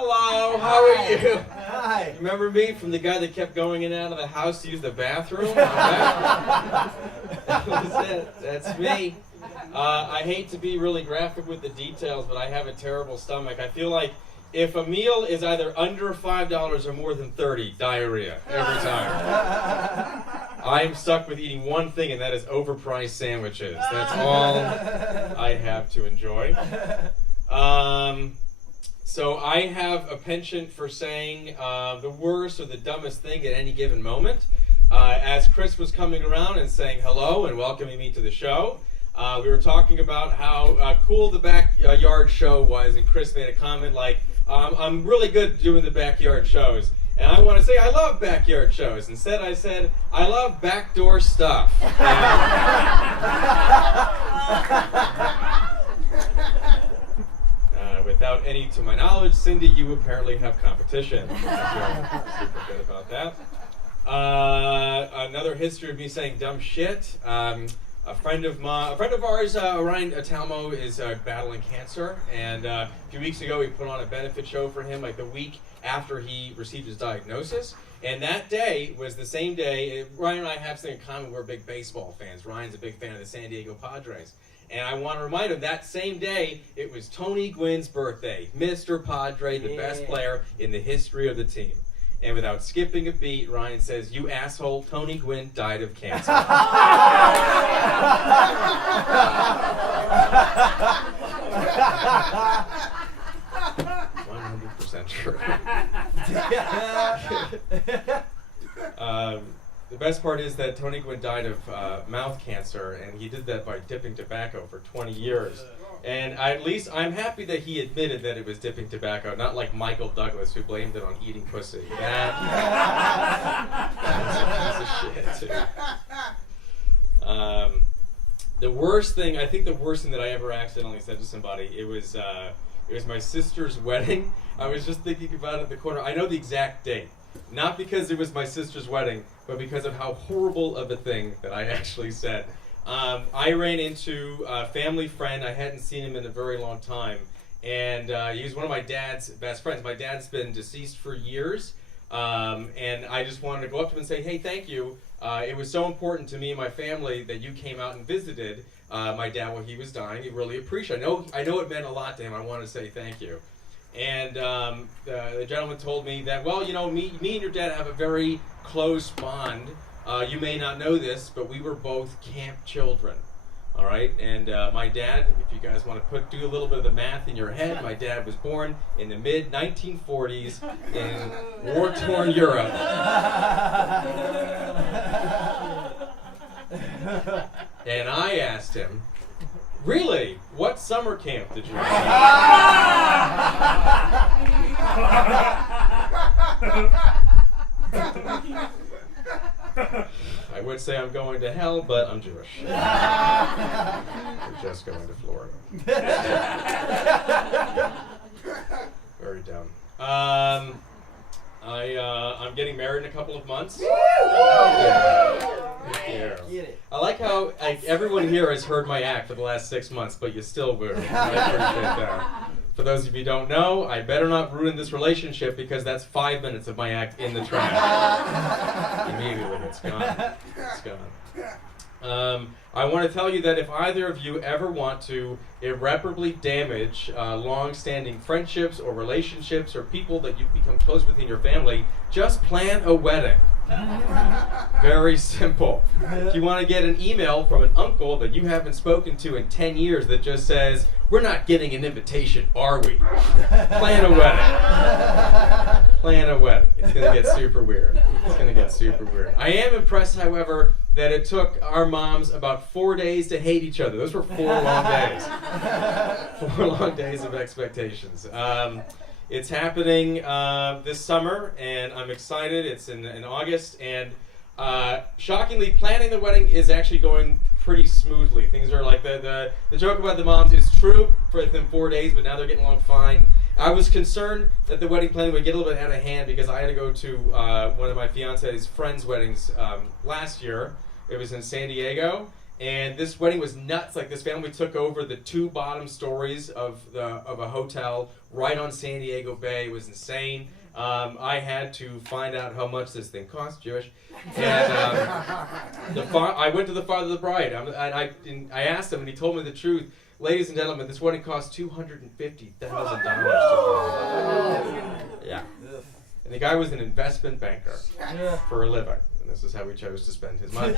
Hello, how are you? Hi. Remember me from the guy that kept going in and out of the house to use the bathroom? That was it. That's me. I hate to be really graphic with the details, but I have a terrible stomach. I feel like if a meal is either under $5 or more than 30, diarrhea every time. I'm stuck with eating one thing, and that is overpriced sandwiches. That's all I have to enjoy. So I have a penchant for saying the worst or the dumbest thing at any given moment. As Chris was coming around and saying hello and welcoming me to the show, we were talking about how cool the backyard show was, and Chris made a comment like, I'm really good at doing the backyard shows. And I want to say I love backyard shows. Instead I said, I love backdoor stuff. Without any, to my knowledge, Cindy, you apparently have competition. I'm super good about that. Another history of me saying dumb shit. A friend of ours, Ryan Talmo, is battling cancer, and a few weeks ago we put on a benefit show for him, like the week after he received his diagnosis. And that day was the same day. Ryan and I have something in common. We're big baseball fans. Ryan's a big fan of the San Diego Padres. And I want to remind him that same day, it was Tony Gwynn's birthday. Mr. Padre, the best player in the history of the team. And without skipping a beat, Ryan says, "You asshole, Tony Gwynn died of cancer." 100% true. The best part is that Tony Gwynn died of mouth cancer, and he did that by dipping tobacco for 20 years. And at least I'm happy that he admitted that it was dipping tobacco, not like Michael Douglas, who blamed it on eating pussy. That was a piece of shit, too. The worst thing, I think the worst thing that I ever accidentally said to somebody, it was my sister's wedding. I was just thinking about it in the corner. I know the exact date. Not because it was my sister's wedding, but because of how horrible of a thing that I actually said. I ran into a family friend. I hadn't seen him in a very long time. And he was one of my dad's best friends. My dad's been deceased for years. And I just wanted to go up to him and say, hey, thank you. It was so important to me and my family that you came out and visited my dad while he was dying. He really appreciated it. I know it meant a lot to him. I wanted to say thank you. And the gentleman told me that, well, you know, me and your dad have a very close bond. You may not know this, but we were both camp children. All right, and my dad, if you guys want to do a little bit of the math in your head, my dad was born in the mid-1940s in war-torn Europe. And I asked him, really, what summer camp did you go I would say I'm going to hell, but I'm Jewish. We're just going to Florida. Very dumb. I'm getting married in a couple of months. Yeah. I like how everyone here has heard my act for the last 6 months, but you still will. I appreciate that. For those of you who don't know, I better not ruin this relationship because that's 5 minutes of my act in the trash. Immediately, it's gone. It's gone. I want to tell you that if either of you ever want to irreparably damage long-standing friendships or relationships or people that you've become close with in your family, just plan a wedding. Very simple. If you want to get an email from an uncle that you haven't spoken to in 10 years that just says, we're not getting an invitation, are we? Plan a wedding. Plan a wedding. It's going to get super weird. It's going to get super weird. I am impressed, however, that it took our moms about 4 days to hate each other. Those were 4 long days. 4 long days of expectations. It's happening this summer, and I'm excited. It's in August, and shockingly, planning the wedding is actually going pretty smoothly. Things are like the joke about the moms is true for them 4 days, but now they're getting along fine. I was concerned that the wedding planning would get a little bit out of hand because I had to go to one of my fiance's friends' weddings last year. It was in San Diego, And this wedding was nuts. Like, this family took over the 2 bottom stories of a hotel right on San Diego Bay. It was insane. I had to find out how much this thing cost, Jewish. And I went to the father of the bride. I asked him, and he told me the truth. Ladies and gentlemen, this wedding cost $250,000. Yeah. And the guy was an investment banker for a living. And this is how he chose to spend his money.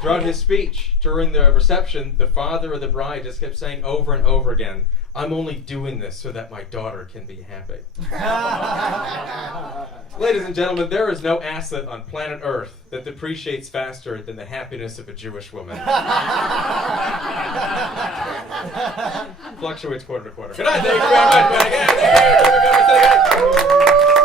Throughout his speech, during the reception, the father of the bride just kept saying over and over again, "I'm only doing this so that my daughter can be happy." Ladies and gentlemen, there is no asset on planet Earth that depreciates faster than the happiness of a Jewish woman. Fluctuates quarter to quarter. Good night. Thank you very much.